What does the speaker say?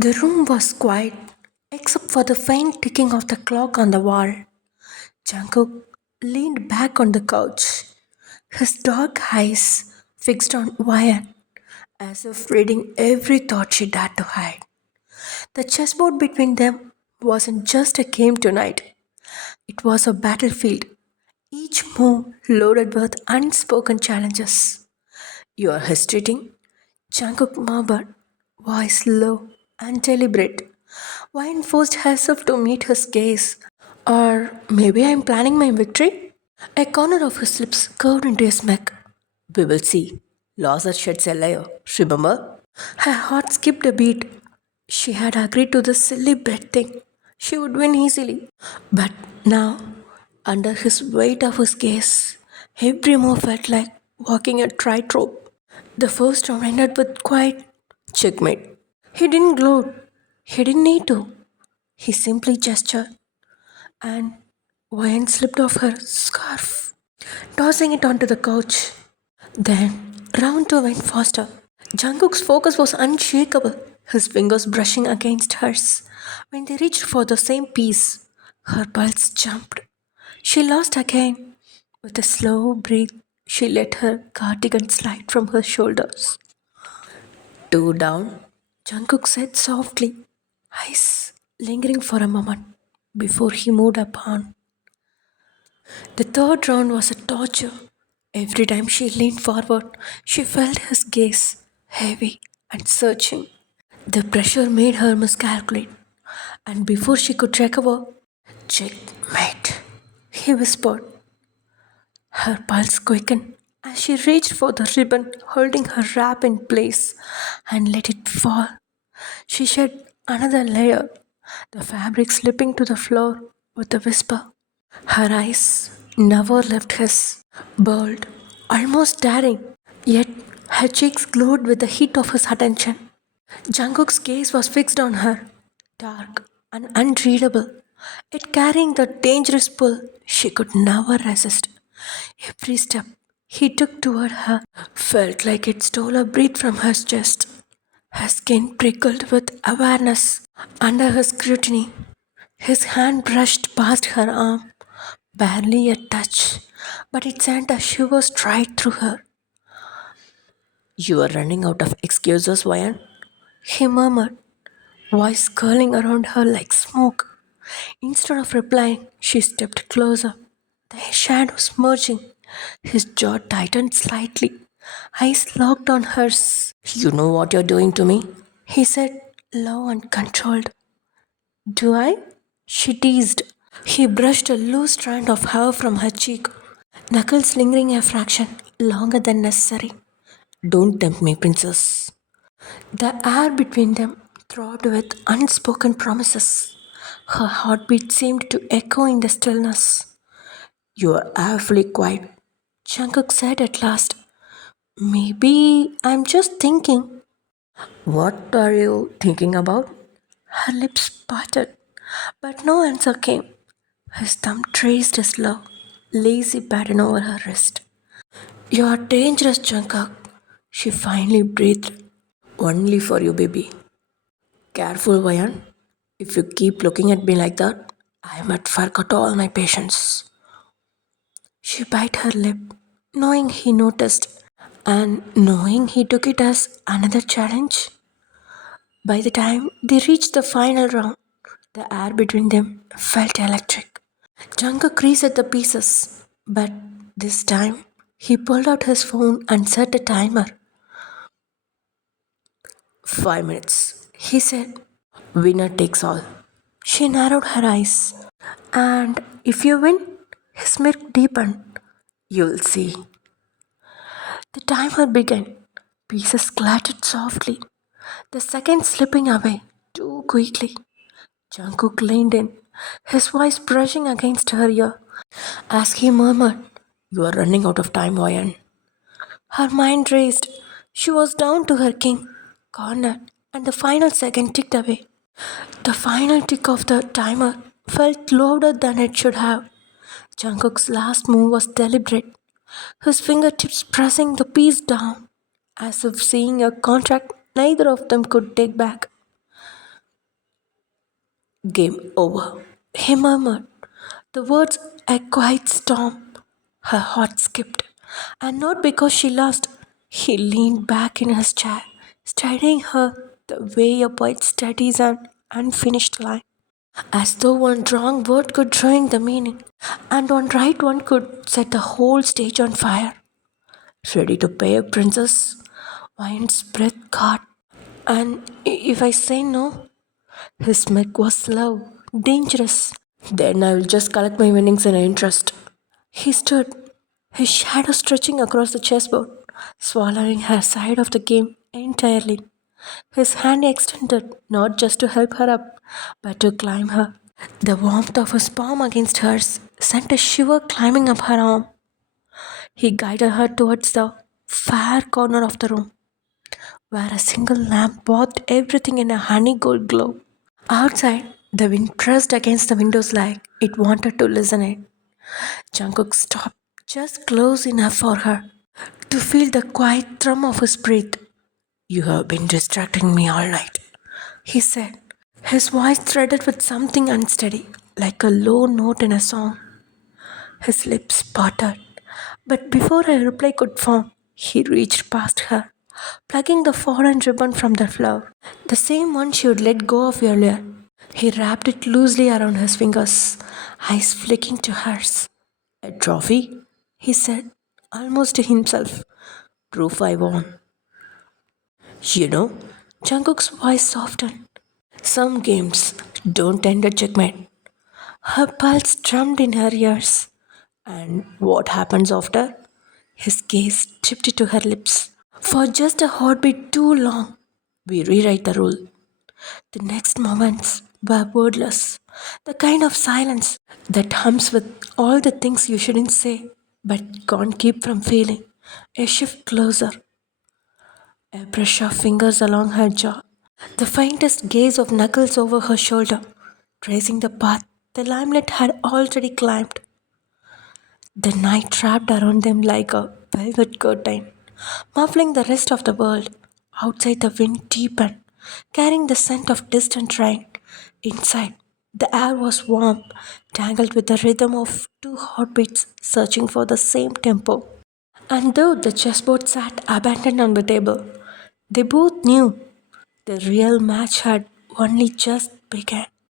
The room was quiet, except for the faint ticking of the clock on the wall. Jungkook leaned back on the couch, his dark eyes fixed on Wyatt, as if reading every thought she dared to hide. The chessboard between them wasn't just a game tonight, it was a battlefield, each move loaded with unspoken challenges. You are hesitating? Jungkook murmured, voice low and deliberate. Wine forced herself to meet his gaze. Or maybe I'm planning my victory? A corner of his lips curved into a smirk. We will see. Loser sheds a layer, remember? Her heart skipped a beat. She had agreed to this silly bet thing. She would win easily. But now, under his weight of his gaze, every move felt like walking a tightrope. The first round ended with quiet checkmate. He didn't gloat. He didn't need to. He simply gestured, and Wyan slipped off her scarf, tossing it onto the couch. Then, round two went faster. Jungkook's focus was unshakable, his fingers brushing against hers. When they reached for the same piece, her pulse jumped. She lost again. With a slow breath, she let her cardigan slide from her shoulders. Two down, Jungkook said softly, eyes lingering for a moment before he moved upon. The third round was a torture. Every time she leaned forward, she felt his gaze, heavy and searching. The pressure made her miscalculate, and before she could recover, checkmate, he whispered. Her pulse quickened as she reached for the ribbon holding her wrap in place and let it fall. She shed another layer, the fabric slipping to the floor with a whisper. Her eyes never left his, bold, almost daring, yet her cheeks glowed with the heat of his attention. Jungkook's gaze was fixed on her, dark and unreadable, yet carrying the dangerous pull she could never resist. Every step he took toward her felt like it stole a breath from her chest. Her skin prickled with awareness under her scrutiny. His hand brushed past her arm, barely a touch, but it sent a shiver straight through her. You are running out of excuses, Wayan, he murmured, voice curling around her like smoke. Instead of replying, she stepped closer, the shadows merging. His jaw tightened slightly, eyes locked on hers. You know what you're doing to me? He said, low and controlled. Do I? She teased. He brushed a loose strand of hair from her cheek, knuckles lingering a fraction longer than necessary. Don't tempt me, princess. The air between them throbbed with unspoken promises. Her heartbeat seemed to echo in the stillness. You are awfully quiet, Jungkook said at last. Maybe I'm just thinking. What are you thinking about? Her lips parted, but no answer came. His thumb traced a slow, lazy pattern over her wrist. You're dangerous, Jungkook, she finally breathed. Only for you, baby. Careful, Vayan. If you keep looking at me like that, I might forget all my patience. She bit her lip, knowing he noticed, and knowing he took it as another challenge. By the time they reached the final round, the air between them felt electric. Jungkook reset the pieces, but this time he pulled out his phone and set a timer. 5 minutes, he said. Winner takes all. She narrowed her eyes. And if you win, his smirk deepened. You'll see. The timer began. Pieces clattered softly, the seconds slipping away too quickly. Jungkook leaned in, his voice brushing against her ear as he murmured, You are running out of time, Wayan. Her mind raced. She was down to her king, cornered, and the final second ticked away. The final tick of the timer felt louder than it should have. Jungkook's last move was deliberate, his fingertips pressing the piece down, as if seeing a contract neither of them could take back. Game over, he murmured. The words a quiet storm. Her heart skipped. And not because she lost. He leaned back in his chair, studying her the way a poet studies an unfinished line. As though one wrong word could ruin the meaning, and one right one could set the whole stage on fire. Ready to pay a princess? Wind's breath caught. And if I say no? His smirk was slow, dangerous. Then I will just collect my winnings and interest. He stood, his shadow stretching across the chessboard, swallowing her side of the game entirely. His hand extended, not just to help her up, but to climb her. The warmth of his palm against hers sent a shiver climbing up her arm. He guided her towards the far corner of the room, where a single lamp bathed everything in a honey gold glow. Outside, the wind pressed against the windows like it wanted to listen it. Jungkook stopped just close enough for her to feel the quiet thrum of his breath. You have been distracting me all night, he said, his voice threaded with something unsteady, like a low note in a song. His lips parted, but before a reply could form, he reached past her, plucking the foreign ribbon from the flower, the same one she had let go of earlier. He wrapped it loosely around his fingers, eyes flicking to hers. A trophy? He said, almost to himself. Proof I won. You know, Jungkook's voice softened. Some games don't end at checkmate. Her pulse drummed in her ears. And what happens after? His gaze shifted to her lips. For just a heartbeat too long, we rewrite the rule. The next moments were wordless. The kind of silence that hums with all the things you shouldn't say but can't keep from feeling. A shift closer, a brush of fingers along her jaw, the faintest gaze of knuckles over her shoulder, tracing the path the limelight had already climbed. The night wrapped around them like a velvet curtain, muffling the rest of the world. Outside, the wind deepened, carrying the scent of distant rain. Inside, the air was warm, tangled with the rhythm of two heartbeats searching for the same tempo. And though the chessboard sat abandoned on the table, they both knew the real match had only just begun.